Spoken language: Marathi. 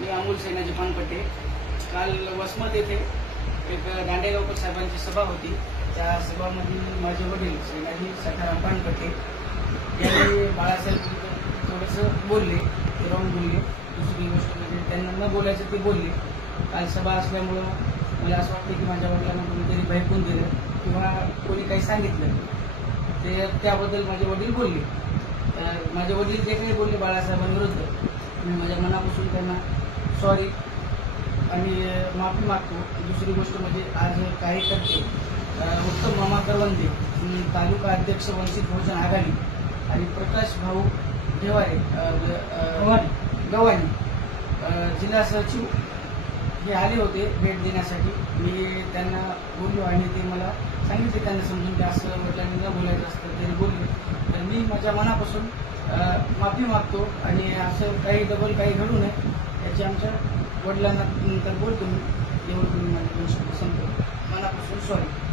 मी अमोल सेनाजी पानपट्टे. काल वसमत येथे एक दांडेगावकर साहेबांची सभा होती. त्या सभामधील माझे वडील सेनाजी सखाराम पानपट्टे यांनी बाळासाहेब थोडंसं बोलले ते राहून बोलले. दुसरी गोष्ट म्हणजे त्यांना न बोलायचं ते बोलले. काल सभा असल्यामुळं मला असं वाटतं की माझ्या वडिलांना कोणीतरी भयकून दिलं किंवा कोणी काही सांगितलं. ते त्याबद्दल माझे वडील बोलले. तर माझे वडील जे काही बोलले बाळासाहेबांविरुद्ध मी माझ्या मनापासून त्यांना सॉरी. आणि माफी मागतो. दुसरी गोष्ट म्हणजे आज काही करते उत्तम मामा करवंदे तालुका अध्यक्ष वंचित बहुजन आघाडी आणि प्रकाश भाऊ अं, गव्हाणे. जिल्हा सचिव हे आले होते भेट देण्यासाठी. मी त्यांना बोललो आणि ते मला सांगितले त्यांना समजून की असं वडिलांनी न बोलायचं असतं तरी बोलले. तर मी माझ्या मनापासून माफी मागतो आणि असं काही डबल काही घडू नये. याची आमच्या वडिलांना नंतर बोलतो मी. एवढं तुम्ही माझ्या दोन शब्द संपतो मनापासून सॉरी